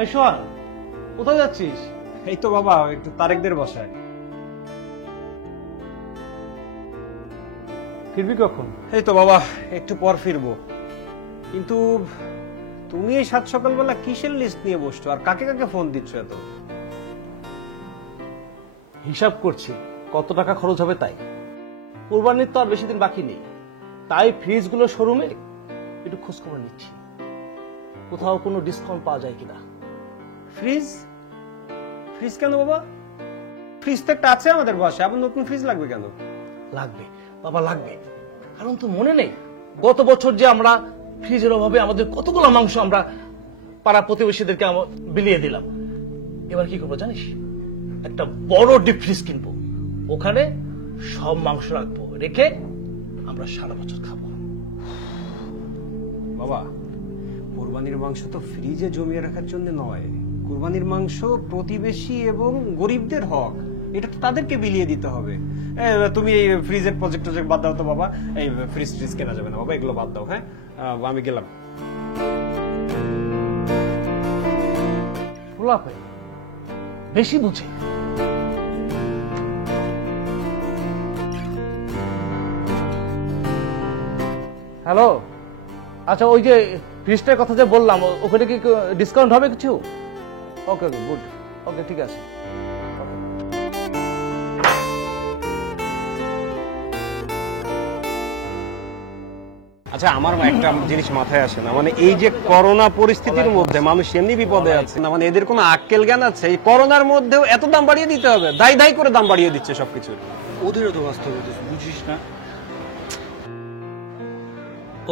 এই সোহান, কোথায় যাচ্ছিস? এই তো বাবা একটু তারেকদের বাসায়। ফিরবি কখন? এই তো বাবা একটু পর ফিরবো। কিন্তু তুমি এই সাত সকালবেলা কিসের লিস্ট নিয়ে বসছো আর কাকে কাকে ফোন দিচ্ছ এত? হিসাব করছি কত টাকা খরচ হবে তাই। কুরবানির তো আর বেশি দিন বাকি নেই, তাই ফ্রিজগুলো শোরুমে একটু খোঁজ খবর নিচ্ছি, কোথাও কোনো ডিসকাউন্ট পাওয়া যায় কিনা। ফ্রিজ? ফ্রিজ কেন বাবা? ফ্রিজ তো একটা আছে আমাদের বাসায়, আবার নতুন ফ্রিজ লাগবে কেন? লাগবে বাবা, লাগবে। কারণ তো মনে নেই গত বছর যে আমরা ফ্রিজের অভাবে আমাদের কতগুলো মাংস আমরা পাড়া প্রতিবেশীদেরকে বিলিয়ে দিলাম। এবার কি করবো জানিস? একটা বড় ডিপ ফ্রিজ কিনবো, ওখানে সব মাংস রাখবো, রেখে আমরা সারা বছর খাবো। বাবা কুরবানির মাংস তো ফ্রিজে জমিয়ে রাখার জন্য নয়, কুরবানির মাংস প্রতিবেশী এবং গরিবদের হক, এটা তো তাদেরকে বিলিয়ে দিতে হবে। তুমি এই ফ্রিজের প্রজেক্ট বাদ দাও তো বাবা, এই ফ্রিজ ট্রিজ কেনা যাবে না বাবা, এগুলো বাদ দাও। হ্যাঁ আমি গেলাম। বেশি বুঝে। হ্যালো, আচ্ছা ওই যে ফ্রিজটার কথা যে বললাম, ওখানে কি ডিসকাউন্ট হবে কিছু? ওকে ওকে, গুড, ওকে ঠিক আছে। আচ্ছা আমার একটা জিনিস মাথায় আসে না, মানে এই যে করোনা পরিস্থিতির মধ্যে মানুষ এমনি বিপদে আছে না, মানে এদের কোনো আক্কেল জ্ঞান আছে? এই করোনার মধ্যেও এত দাম বাড়িয়ে দিতে হবে? দাই দাই করে দাম বাড়িয়ে দিচ্ছে সবকিছু। ওদেরও তো বাস্তব বুঝিস না?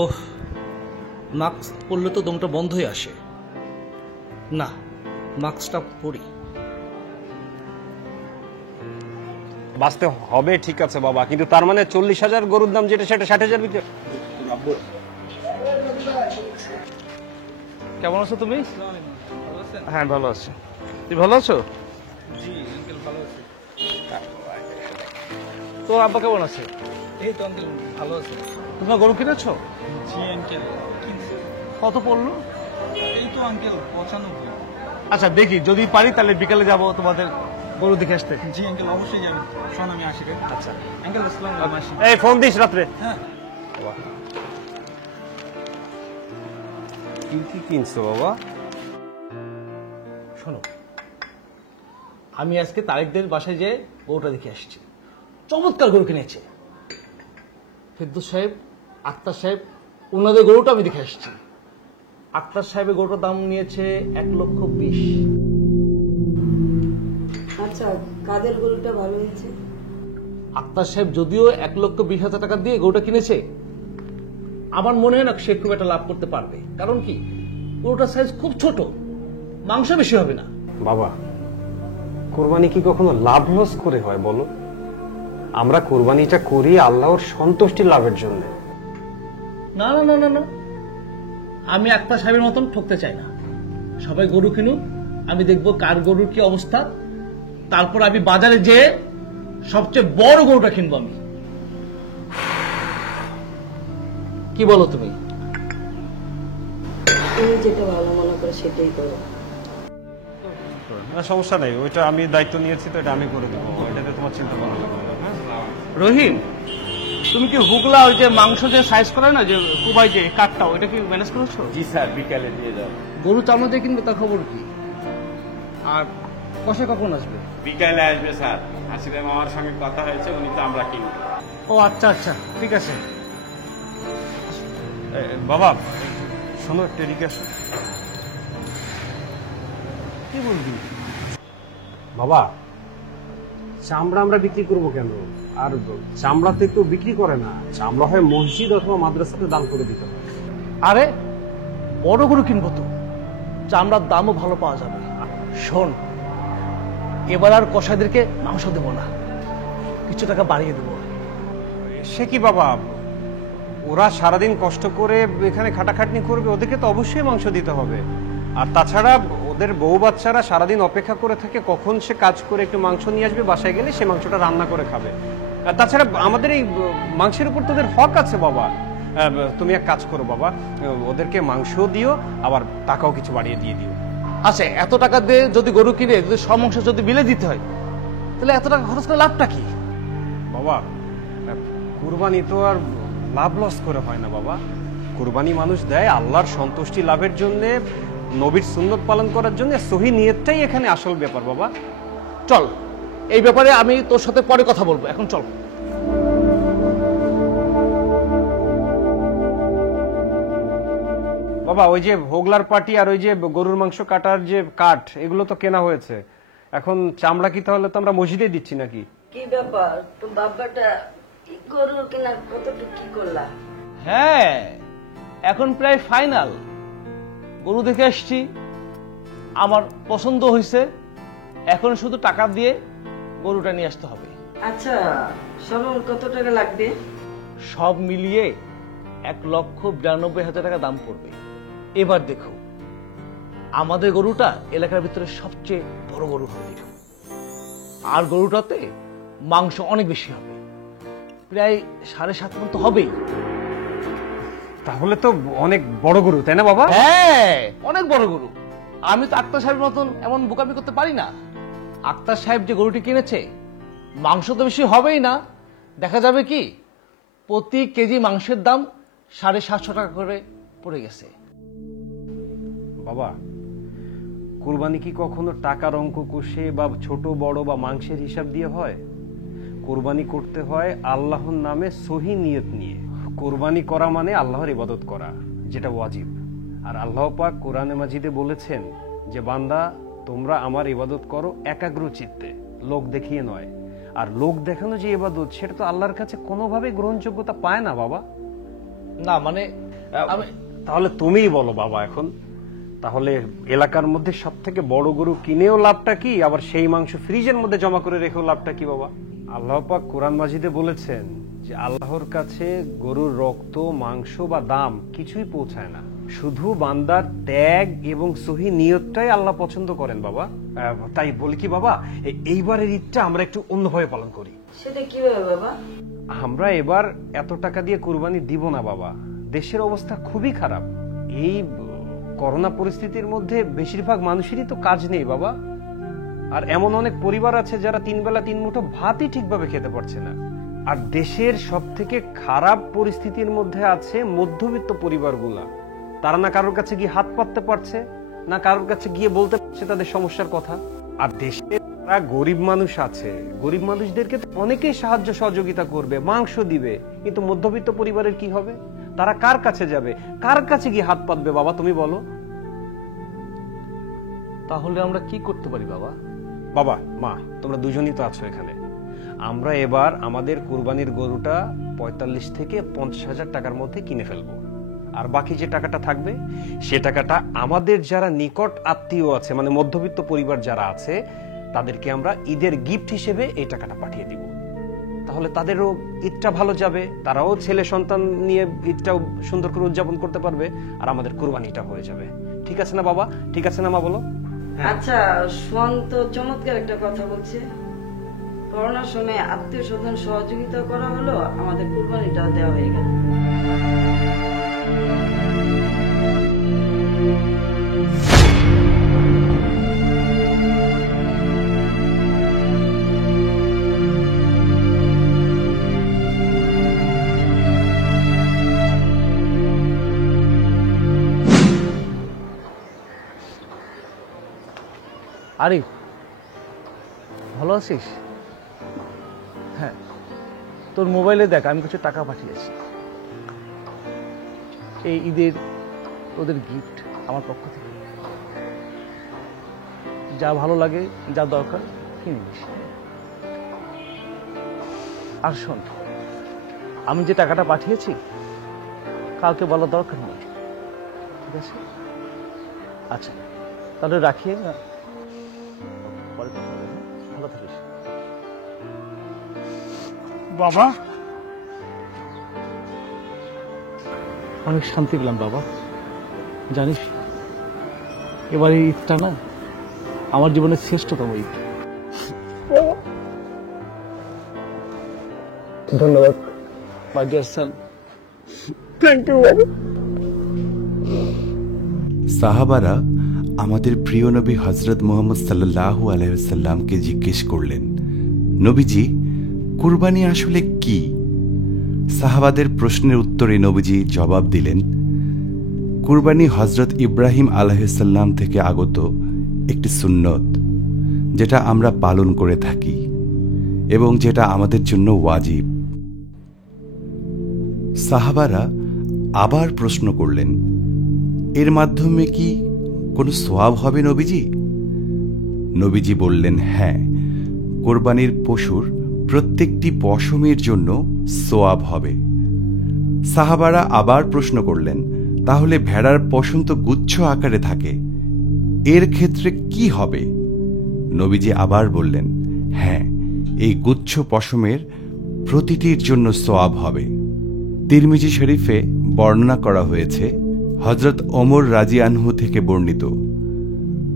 ওহ, মাস্ক পরলে তো দমটা বন্ধ হয়ে আসে না, মাস্কটা পরি। বাঁচতে হবে ঠিক আছে বাবা, কিন্তু তার মানে 40,000 গরুর দাম যেটা সেটা 60,000 ভিতরে। কেমন আছো তুমি? হ্যাঁ ভালো আছি, তুই ভালো আছো? জি আঙ্কেল ভালো আছে। তোর আব্বা কেমন আছে? এই তো আঙ্কেল ভালো আছে। তোমরা গরু কিনেছো? জি আঙ্কেল কিনছি। কত পড়লো? এই তো আঙ্কেল 95। আচ্ছা দেখি, যদি পারি তাহলে বিকালে যাব তোমাদের গরু দেখে আসতে। জি আঙ্কেল অবশ্যই যাবেন, শোন আমি আসি রে। আচ্ছা আঙ্কেল আসসালামু আলাইকুম। আসি। এই ফোন দিস রাত্রে। হ্যাঁ কি কি কিনছো বাবা? শোনো, আমি আজকে তারেকদের বাসায় যে গরুটা দেখে আসছি, চমৎকার গরু কিনেছে ফেরদৌস সাহেব, আক্তার সাহেব, ওনাদের গরুটা আমি দেখে আসছি। আক্তার সাহেবের গরুটার দাম নিয়েছে 1,20,000। আচ্ছা, কাদের গরুটা ভালো হয়েছে? আক্তার সাহেব যদিও 1,20,000 টাকা দিয়ে গরুটা কিনেছে, আমার মনে হয় না সে খুব একটা লাভ করতে পারবে। কারণ কি, গরুটার সাইজ খুব ছোট, মাংস বেশি হবে না। বাবা কোরবানি কি কখনো লাভ লস করে হয় বলো? আমরা কোরবানিটা করি আল্লাহর সন্তুষ্টি লাভের জন্য। না না না না না, আমি আক্তার সাহেবের মতন ঠকতে চাই না। সবাই গরু কিনুক, আমি দেখবো কার গরুর কি অবস্থা, তারপর আমি বাজারে যেয়ে সবচেয়ে বড় গরুটা কিনবো আমি। কি বলো তুমি? তুমি যেটা ভালো মনে করো সেটাই করো। না সমস্যা নেই, ওইটা আমি দায়িত্ব নিয়েছি তো, এটা আমি করে দেবো, এটাতে তোমার চিন্তা করা লাগবে না। হ্যাঁ রহিম, তুমি কি হুগলা ওই যে মাংস যে সাইজ করে না, যে কুবাই যে কাঠটা, ওইটা কি ম্যানেজ করেছো? জি স্যার, বিকালে দিয়ে যাও। গরু চামড়া দিয়ে কিনবে, তার খবর কি? আর কষে কখন আসবে? বিকালে আসবে স্যার, আসলে আমার সঙ্গে কথা হয়েছে, উনি তো আমরা কিনবো। ও আচ্ছা আচ্ছা, ঠিক আছে। বাবা শোনো একটা এদিকে আসো। কি বলবি? বাবা চামড়া আমরা বিক্রি করব কেন? আর চামড়াতে কেউ বিক্রি করে না, চামড়া হয় মসজিদ অথবা মাদ্রাসাতে দান করে দিতে হবে। আরে বড় গরু কিনবো তো, চামড়ার দামও ভালো পাওয়া যাবে। শোন, এবার আর কসাইদেরকে মাংস দেবো না, কিছু টাকা বাড়িয়ে দেবো। সে কি বাবা, ওরা সারাদিন কষ্ট করে এখানে খাটাখাটনি করবে, ওদেরকে তো অবশ্যই মাংস দিতে হবে। আর তাছাড়া ওদের বউ বাচ্চারা সারাদিন অপেক্ষা করে থাকে কখন সে কাজ করে একটু মাংস নিয়ে আসবে, বাসায় গেলে সে মাংসটা রান্না করে খাবে। আর তাছাড়া আমাদের এই মাংসের উপর তোদের হক আছে বাবা। তুমি এক কাজ করো বাবা, ওদেরকে মাংস দিও, আবার টাকাও কিছু বাড়িয়ে দিয়ে দিও। আচ্ছা, এত টাকা দিয়ে যদি গরু কিনে যদি সব মাংস যদি বিলে দিতে হয়, তাহলে এত টাকা খরচ করে লাভটা কি? বাবা, কুরবানি তো আর লাভ লস করে হয় না বাবা। কুরবানি মানুষ দেয় আল্লাহর সন্তুষ্টি লাভের জন্য, নবীর সুন্নত পালন করার জন্য। সহি নিয়তটাই এখানে আসল ব্যাপার বাবা। চল, এই ব্যাপারে আমি তোর সাথে পরে কথা বলবো, এখন চল। বাবা, ওই যে হোগলার পাটি আর ওই যে গরুর মাংস কাটার যে কাঠ, এগুলো তো কেনা হয়েছে। এখন চামড়া কি তাহলে তো আমরা মসজিদে দিচ্ছি নাকি? কি ব্যাপার, তো বাবাটা কি গরু কেনার কতটুকু কি করলা? হ্যাঁ, এখন প্রায় ফাইনাল। গরু দেখে আসছি, আমার পছন্দ হয়েছে। এখন শুধু টাকা দিয়ে গরুটা নিয়ে আসতে হবে। আচ্ছা, সরল কত টাকা লাগবে? সব মিলিয়ে 1,92,000 টাকা দাম পড়বে। এবার দেখো, আমাদের গরুটা এলাকার ভিতরে সবচেয়ে বড় গরু হবে, আর গরুটাতে মাংস অনেক বেশি হবে, প্রায় 7.5 মণ তো হবেই। তাহলে তো অনেক বড় গরু, তাই না বাবা? হ্যাঁ, অনেক বড় গরু। আমি তো আক্তার সাহেবের মতন এমন বোকামি করতে পারি না। আক্তার সাহেব যে গরুটি কিনেছে, মাংস তো বেশি হবেই না। দেখা যাবে কি প্রতি কেজি মাংসের দাম 750 টাকা করে পড়ে গেছে। বাবা, কুরবানি কি কখনো টাকার অঙ্ক কষে বা ছোট বড় বা মাংসের হিসাব দিয়ে হয়? কুরবানি করতে হয় আল্লাহর নামে সহি নিয়ত নিয়ে। কুরবানি করা মানে আল্লাহর ইবাদত করা, যেটা ওয়াজিব। আর আল্লাহ পাক কোরআনে মাজিদে বলেছেন যে বান্দা, তোমরা আমার ইবাদত করো একাগ্র চিত্তে, লোক দেখিয়ে নয়। আর লোক দেখানো যে ইবাদত, সেটা তো আল্লাহর কাছে কোনোভাবে গ্রহণযোগ্যতা পায় না বাবা। না মানে আমি তাহলে তুমিই বলো বাবা এখন, তাহলে এলাকার মধ্যে সব থেকে বড় গরু কিনেও লাভটা কি, আবার সেই মাংস ফ্রিজের মধ্যে জমা করে রেখেও লাভটা কি বাবা? আল্লাহ পাক কোরআন মাজিদে বলেছেন যে আল্লাহর কাছে গরুর রক্ত, মাংস বা দাম কিছুই পৌঁছায় না, শুধু বান্দার ত্যাগ এবং সহি নিয়তটাই আল্লাহ পছন্দ করেন বাবা। তাই বলি কি বাবা, এইবারের ঈদটা আমরা একটু অন্যভাবে পালন করি। সেটা কিভাবে বাবা? আমরা এবার এত টাকা দিয়ে কুরবানি দিব না বাবা। দেশের অবস্থা খুবই খারাপ। এই করোনা পরিস্থিতির মধ্যে বেশিরভাগ মানুষেরই তো কাজ নেই বাবা। আর এমন অনেক পরিবার আছে যারা 3 বেলা 3 মুঠো ভাতই ঠিকভাবে খেতে পারছে না। আর দেশের সব থেকে খারাপ পরিস্থিতির মধ্যে আছে মধ্যবিত্ত পরিবারগুলা। তারা না কারোর কাছে গিয়ে হাত পাততে পারছে, না কারোর কাছে গিয়ে বলতে পারছে তাদের সমস্যার কথা। আর দেশে যারা গরিব মানুষ আছে, গরিব মানুষদেরকে তো অনেকেই সাহায্য সহযোগিতা করবে, মাংস দিবে, কিন্তু মধ্যবিত্ত পরিবারের কি হবে? তারা কার কাছে যাবে, কার কাছে গিয়ে হাত পাতবে বাবা, তুমি বলো? তাহলে আমরা কি করতে পারি বাবা? বাবা, মা, তোমরা দুজনই তো আছো এখানে। আমরা এবার আমাদের কুরবানির গরুটা 45 থেকে 50,000 টাকার মধ্যে কিনে ফেলবো। আর বাকি যে টাকাটা থাকবে, সে টাকাটা আমাদের যারা নিকট আত্মীয় আছে, মানে মধ্যবিত্ত পরিবার যারা আছে, তাদেরকে আমরা ঈদের গিফট হিসেবে এই টাকাটা পাঠিয়ে দিব। তাহলে তাদেরও ঈদটা ভালো যাবে, তারাও ছেলে সন্তান নিয়ে ঈদটাও সুন্দর করে উদযাপন করতে পারবে, আর আমাদের কুরবানিটা হয়ে যাবে। ঠিক আছে না বাবা? ঠিক আছে না মা, বলো? আচ্ছা, সোহান তো চমৎকার একটা কথা বলছে। করোনার সময় আত্মীয় স্বজন সহযোগিতা করা হলো, আমাদের কুরবানিটাও দেওয়া হয়ে গেল। আরিফ, ভালো আছিস? হ্যাঁ, তোর মোবাইলে দেখ, আমি কিছু টাকা পাঠিয়েছি। এই ঈদের তোদের গিফট আমার পক্ষ থেকে। যা ভালো লাগে, যা দরকার কিনে নিস। আর শোন, আমি যে টাকাটা পাঠিয়েছি কাউকে বলার দরকার নেই, ঠিক আছে? আচ্ছা, তাহলে রাখি। পরে কথা হবে, ভালো থাকিস বাবা। অনেক শান্তি পেলাম বাবা। জানিস, এবারে ঈদটা না আমার জীবনের শ্রেষ্ঠতম ঈদ। ধন্যবাদ my dear son. Thank you বাবা। সাহাবারা আমাদের প্রিয় নবী হজরত মুহাম্মদ সাল্লাল্লাহু আলাইহি ওয়াসাল্লামকে জিজ্ঞেস করলেন, নবীজি, কুরবানি আসলে কি? সাহাবাদের প্রশ্নের উত্তরে নবীজি জবাব দিলেন, কুরবানি হজরত ইব্রাহিম আলাইহিস সালাম থেকে আগত একটি সুন্নত, যেটা আমরা পালন করে থাকি এবং যেটা আমাদের জন্য ওয়াজিব। সাহাবারা আবার প্রশ্ন করলেন, এর মাধ্যমে কি কোনো সওয়াব হবে নবীজি? নবীজি বললেন, হ্যাঁ, কোরবানির পশুর প্রত্যেকটি পশমের জন্য সওয়াব হবে। সাহাবারা আবার প্রশ্ন করলেন, তাহলে ভেড়ার পশম তো গুচ্ছ আকারে থাকে, এর ক্ষেত্রে কি হবে? নবীজি আবার বললেন, হ্যাঁ, এই গুচ্ছ পশমের প্রতিটির জন্য সওয়াব হবে। তিরমিজি শরীফে বর্ণনা করা হয়েছে, হজরত ওমর রাদিয়াল্লাহু আনহু থেকে বর্ণিত,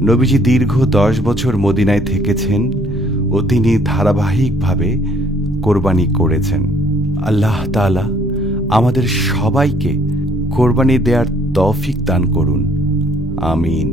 নবীজি দীর্ঘ 10 বছর মদিনায় থেকেছেন ও তিনি ধারাবাহিকভাবে কোরবানি করেছেন। আল্লাহ তাআলা আমাদের সবাইকে কোরবানি দেওয়ার তৌফিক দান করুন। আমিন।